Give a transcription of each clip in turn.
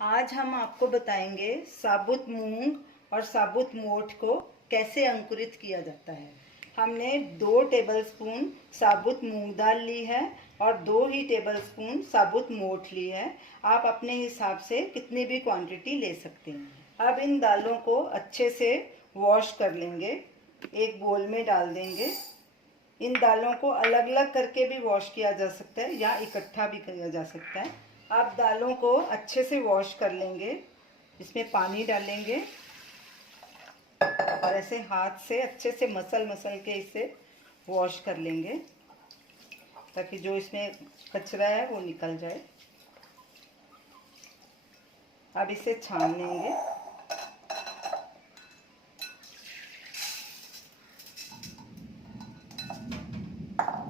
आज हम आपको बताएंगे साबुत मूंग और साबुत मोठ को कैसे अंकुरित किया जाता है। हमने 2 टेबलस्पून साबुत मूंग दाल ली है और 2 ही टेबलस्पून साबुत मोठ ली है। आप अपने हिसाब से कितनी भी क्वांटिटी ले सकते हैं। अब इन दालों को अच्छे से वॉश कर लेंगे, एक बोल में डाल देंगे। इन दालों को अलग अलग करके भी वॉश किया जा सकता है या इकट्ठा भी किया जा सकता है। आप दालों को अच्छे से वॉश कर लेंगे, इसमें पानी डालेंगे और ऐसे हाथ से अच्छे से मसल के इसे वॉश कर लेंगे ताकि जो इसमें कचरा है वो निकल जाए। अब इसे छान लेंगे।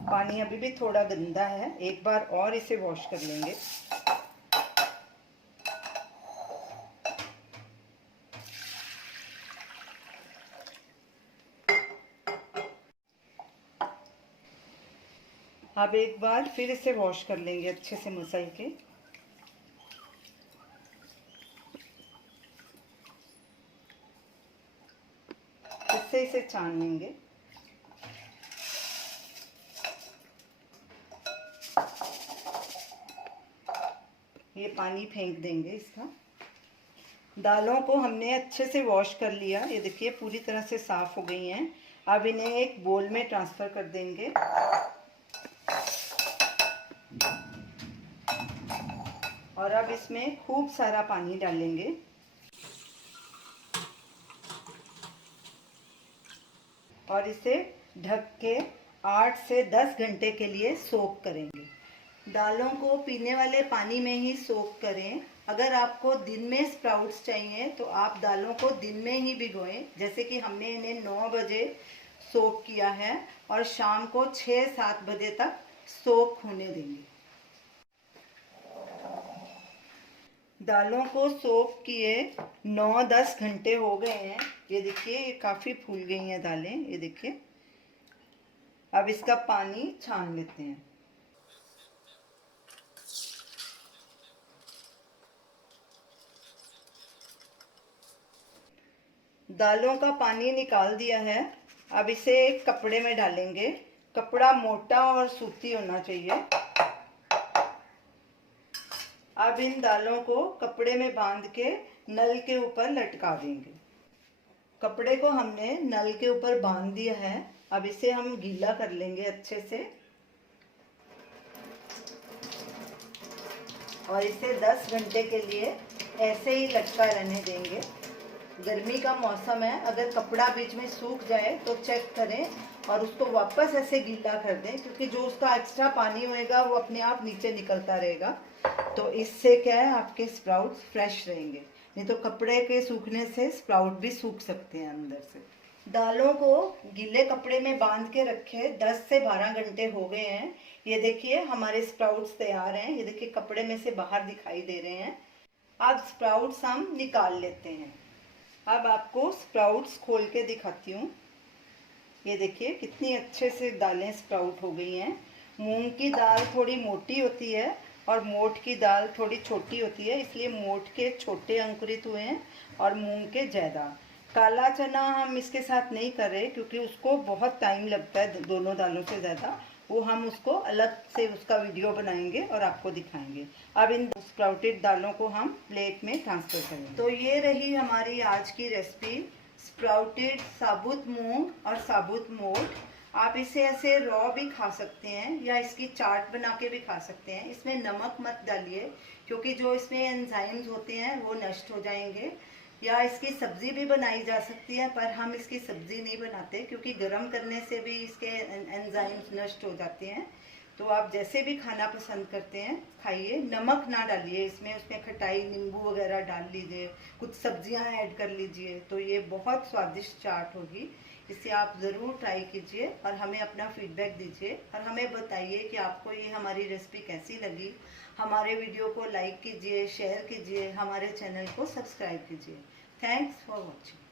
पानी अभी भी थोड़ा गंदा है, एक बार और इसे वॉश कर लेंगे। अब एक बार फिर इसे वॉश कर लेंगे अच्छे से मसल के। इससे इसे छान लेंगे। ये पानी फेंक देंगे इसका। दालों को हमने अच्छे से वॉश कर लिया, ये देखिए पूरी तरह से साफ हो गई हैं। अब इन्हें एक बोल में ट्रांसफ़र कर देंगे। और अब इसमें खूब सारा पानी डालेंगे और इसे ढक के 8 से 10 घंटे के लिए सोक करेंगे। दालों को पीने वाले पानी में ही सोक करें। अगर आपको दिन में स्प्राउट्स चाहिए तो आप दालों को दिन में ही भिगोएं। जैसे कि हमने इन्हें 9 बजे सोक किया है और शाम को 6-7 बजे तक सोक होने देंगे। दालों को सोक किए 9-10 घंटे हो गए हैं। ये देखिए ये काफ़ी फूल गई हैं दालें, ये देखिए। अब इसका पानी छान लेते हैं। दालों का पानी निकाल दिया है। अब इसे एक कपड़े में डालेंगे। कपड़ा मोटा और सूती होना चाहिए। अब इन दालों को कपड़े में बांध के नल के ऊपर लटका देंगे। कपड़े को हमने नल के ऊपर बांध दिया है। अब इसे हम गीला कर लेंगे अच्छे से और इसे 10 घंटे के लिए ऐसे ही लटका रहने देंगे। गर्मी का मौसम है, अगर कपड़ा बीच में सूख जाए तो चेक करें और उसको वापस ऐसे गीला कर दें, क्योंकि जो उसका एक्स्ट्रा पानी होएगा वो अपने आप नीचे निकलता रहेगा। तो इससे क्या है, आपके स्प्राउट्स फ्रेश रहेंगे। नहीं तो कपड़े के सूखने से स्प्राउट भी सूख सकते हैं अंदर से। दालों को गीले कपड़े में बांध के रखे 10 से 12 घंटे हो गए हैं। ये देखिए हमारे स्प्राउट्स तैयार हैं। ये देखिए कपड़े में से बाहर दिखाई दे रहे हैं। अब स्प्राउट्स हम निकाल लेते हैं। अब आपको स्प्राउट्स खोल के दिखाती हूँ। ये देखिए कितनी अच्छे से दालें स्प्राउट हो गई हैं। मूंग की दाल थोड़ी मोटी होती है और मोठ की दाल थोड़ी छोटी होती है, इसलिए मोठ के छोटे अंकुरित हुए हैं और मूंग के ज़्यादा। काला चना हम इसके साथ नहीं कर रहे क्योंकि उसको बहुत टाइम लगता है दोनों दालों से ज़्यादा। वो हम उसको अलग से उसका वीडियो बनाएंगे और आपको दिखाएंगे। अब इन स्प्राउटेड दालों को हम प्लेट में ट्रांसफ़र करेंगे। तो ये रही हमारी आज की रेसिपी, स्प्राउटेड साबुत मूंग और साबुत मोठ। आप इसे ऐसे रॉ भी खा सकते हैं या इसकी चाट बना के भी खा सकते हैं। इसमें नमक मत डालिए क्योंकि जो इसमें एंजाइम्स होते हैं वो नष्ट हो जाएंगे। या इसकी सब्ज़ी भी बनाई जा सकती है, पर हम इसकी सब्ज़ी नहीं बनाते क्योंकि गर्म करने से भी इसके एंजाइम्स नष्ट हो जाते हैं। तो आप जैसे भी खाना पसंद करते हैं खाइए, नमक ना डालिए इसमें। उसमें खटाई नींबू वगैरह डाल लीजिए, कुछ सब्जियां ऐड कर लीजिए, तो ये बहुत स्वादिष्ट चाट होगी। इसे आप ज़रूर ट्राई कीजिए और हमें अपना फीडबैक दीजिए और हमें बताइए कि आपको ये हमारी रेसिपी कैसी लगी। हमारे वीडियो को लाइक कीजिए, शेयर कीजिए, हमारे चैनल को सब्सक्राइब कीजिए। Thanks for watching.